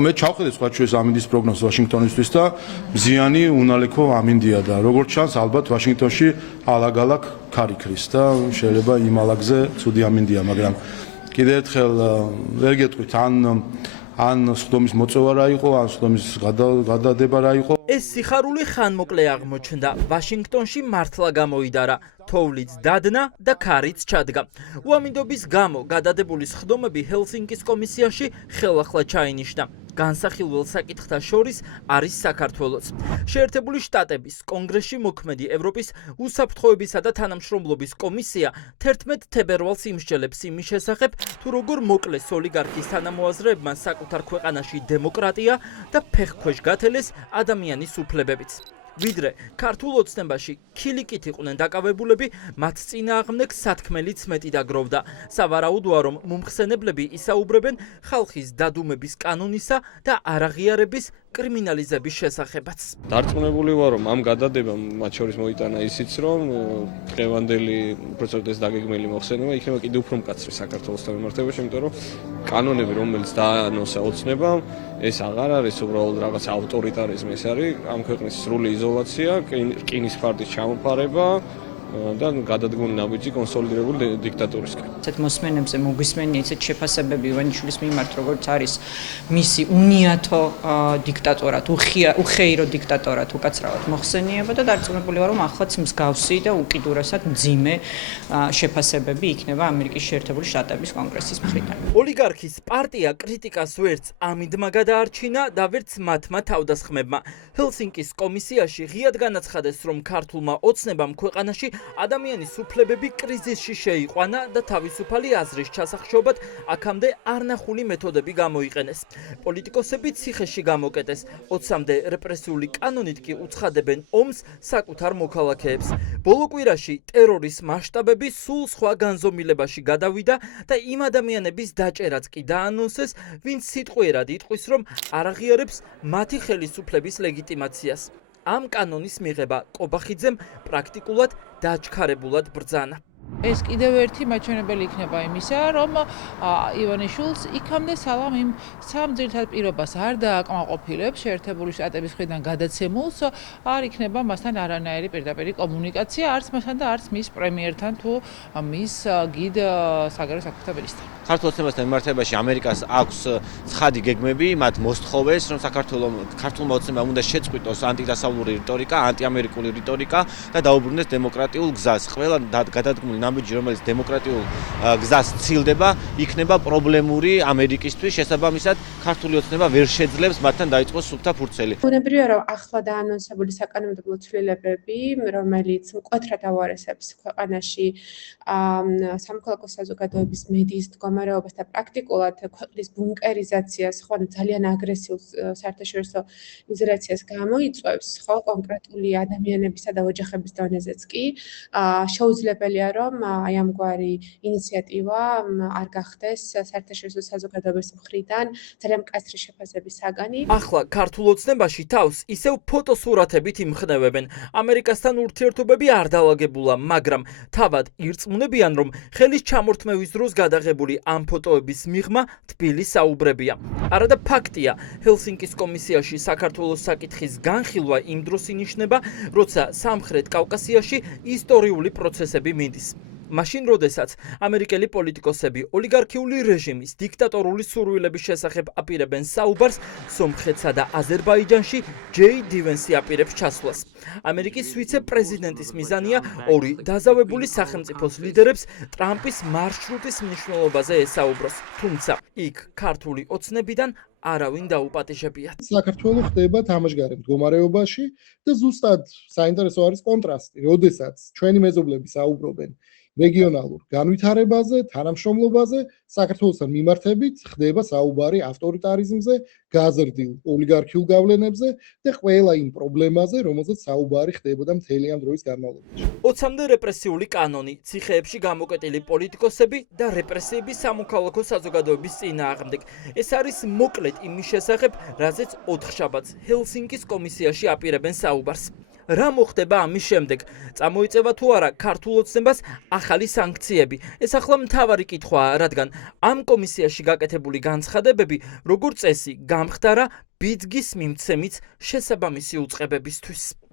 მე ჩავხედე სხვა ჩვენს ამინდის პროგნოზს ვაშინგტონისთვის და მზიანი უნალექო ამინდია და როგორც ჩანს ალბათ ვაშინგტონში ალაგ-ალაგ ქარიქრის და შეიძლება იმ ალაგზე ცუდი ამინდია, მაგრამ კიდევ ერთხელ ვერ გეტყვით ან სხდომის მოწევა რა იყო, ან სხდომის გადადება რა იყო. ეს სიხარული ხანმოკლე აღმოჩნდა. ვაშინგტონში მართლა გამოიდარა. თოვლიც დადნა და ქარიც ჩადგა. უამინდობის გამო გადადებული სხდომები ჰელსინკის კომისიაში ხელახლა ჩაინიშნა. განსახილველ საკითხთა შორის არის საქართველოც. შეერთებული შტატების კონგრესში მოქმედი ევროპის უსაფრთხოებისა და თანამშრომლობის კომისია 11 თებერვალს იმსჯელებს იმის შესახებ, თუ როგორ მოკლეს ოლიგარქის თანამოაზრეებმა საკუთარ ქვეყანაში დემოკრატია და ფეხქვეშ გათელეს ადამიანის უფლებებიც. ვიდრე ქართულ ოცნებაში ქილიკით იყვნენ დაკავებულები, მათ წინააღმდეგ სათქმელიც მეტი დაგროვდა. სავარაუდოა, რომ მომხსენებლები ისაუბრებენ ხალხის დადუმების კანონისა და არაღიარების კრიმინალიზების შესახებაც. დარწმუნებული ვარ, რომ ამ გადადებამ მათ შორის მოიტანა ისიც, რომ დღევანდელი უპრეცედენტის დაგეგმილი მოხსენება იქნება კიდევ უფრო მკაცრი საქართველოსთან მიმართებაში, იმიტომ რომ კანონები, რომელიც დაანონსა ოცნებამ, ეს აღარ არის უბრალოდ რაღაც ავტორიტარიზმი, ეს არის ამ ქვეყნის სრული იზოლაცია, რკინის ფარდის ჩამოყარება და გადადგმული ნაბიჯი კონსოლიდირებული დიქტატურისკენ. Cet მოსმენებზე მოგვისმენია ისეთ შეფასებები ივანიშვილის მიმართ, როგორც არის მისი უნიათო დიქტატორად, უხეირო დიქტატორად უკაცრავად მოხსენიება და დარწმუნებული ვარ, რომ ახლაც მსგავსი და უკიდურესად მძიმე შეფასებები იქნება ამერიკის შეერთებული შტატების კონგრესის მხრიდან. ოლიგარქის პარტია კრიტიკას ვერც ამინდმა გადაარჩინა და ვერც მათმა თავდასხმებმა. ჰელსინკის კომისიაში ღიად განაცხადეს, რომ ქართულმა ოცნებამ ქვეყანაში ადამიანის უფლებები კრიზისში შეიყვანა და თავისუფალი აზრის ჩასახშობად აქამდე არნახული მეთოდები გამოიყენეს. პოლიტიკოსები ციხეში გამოკეტეს, 20-მდე რეპრესიული კანონით კი უცხადებენ ომს საკუთარ მოქალაქეებს. ბოლო კვირაში ტერორის მასშტაბები სულ სხვა განზომილებაში გადავიდა და იმ ადამიანების დაჭერაც კი დაანონსეს, ვინც სიტყვიერად იტყვის, რომ არ აღიარებს მათი ხელისუფლების ლეგიტიმაციას. ამ კანონის მიღება კობახიძემ პრაქტიკულად დაჩქარებულად ბრძანა. ეს კიდევ ერთი მაჩვენებელი იქნება იმისა, რომ ივანიშვილს იქამდე სალამ იმ სამ ძირითად პირობას არ დააკმაყოფილებს შეერთებული შტატების მხრიდან გადაცემულს, არ იქნება მასთან არანაირი პირდაპირი კომუნიკაცია, არც მასთან და არც მის პრემიერთან თუ მის გიდ საგარეო საქმეთა მინისტრთან. ქართულ ოცნებასთან მიმართებაში ამერიკას აქვს ცხადი გეგმები, მათ მოსთხოვეს, რომ ქართულმა ოცნებამ უნდა შეწყვიტოს ანტიდასავლური რიტორიკა, ანტიამერიკული რიტორიკა და დაუბრუნდეს დემოკრატიულ გზას. ყველა გადადგმული ნაბიჯი, რომელიც დემოკრატიულ გზას ცილდება, იქნება პრობლემური ამერიკისთვის, შესაბამისად ქართული ოცნება ვერ შეძლებს მათთან დაიწყოს სუფთა ფურცელი. ბუნებრივია, რომ ახლა დაანონსებული საკანონმდებლო ცვლილებები, რომელიც მკვეთრად ავარესებს ქვეყანაში სამოქალაქო საზოგადოების მედიის მდგომარეობას და პრაქტიკულად ქვეყნის ბუნკერიზაციას, ხო, ძალიან აგრესიულ საერთაშორისო იზოლაციას გამოიწვევს, ხო, კონკრეტული ადამიანებისა და ოჯახების დონეზეც კი შეუძლებელია, რომ აი ამგვარი ინიციატივა არ გახდეს საერთაშორისო საზოგადოების მხრიდან ძალიან მკაცრი შეფასების საგანი. ახლა ქართულ ოცნებაში თავს ისევ ფოტოსურათებით იმხნევებენ. ამერიკასთან ურთიერთობები არ დაალაგებულა, მაგრამ თავად ირწმუნებიან, რომ ხელის ჩამორთმევის დროს გადაღებული ამ ფოტოების მიღმა თბილი საუბრებია. არადა ფაქტია, ჰელსინკის კომისიაში საქართველოს საკითხის განხილვა იმ დროს ინიშნება, როცა სამხრეთ კავკასიაში ისტორიული პროცესები მიდის. მაშინ, როდესაც ამერიკელი პოლიტიკოსები ოლიგარქიული რეჟიმის დიქტატორული სურვილების შესახებ აპირებენ საუბარს, სომხეთსა და აზერბაიჯანში ჯეი დივენსი აპირებს ჩასვლას. ამერიკის ვიცე-პრეზიდენტის მიზანია ორი დაზავებული სახელმწიფოს ლიდერებს ტრამპის მარშრუტის მნიშვნელობაზე ესაუბროს, თუმცა იქ ქართული ოცნებიდან არავინ დაუპატიჟებიათ. საქართველო ხდება თამაშგარე მდგომარეობაში და ზუსტად საინტერესო არის კონტრასტი, როდესაც ჩვენი მეზობლები საუბრობენ რეგიონალურ განვითარებაზე, თანამშრომლობაზე, საქართველოსთან მიმართებით ხდება საუბარი ავტორიტარიზმზე, გაზრდილ ოლიგარქიულ გავლენებზე და ყველა იმ პრობლემაზე, რომელზეც საუბარი ხდებოდა მთელი ამ დროის განმავლობაში. 20-მდე რეპრესიული კანონი, ციხეებში გამოკეტილი პოლიტიკოსები და რეპრესიები სამოქალაქო საზოგადოების წინააღმდეგ. ეს არის მოკლედ იმის შესახებ, რაზეც ოთხშაბათს ჰელსინკის კომისიაში აპირებენ საუბარს. რა მოხდება ამის შემდეგ? წამოიწევა თუ არა ქართულ ოცნებას ახალი სანქციები? ეს ახლა მთავარი კითხვაა, რადგან ამ კომისიაში გაკეთებული განცხადებები, როგორც წესი, გამხდარა ბიძგის მიმცემით შესაბამისი უწყებებისთვის.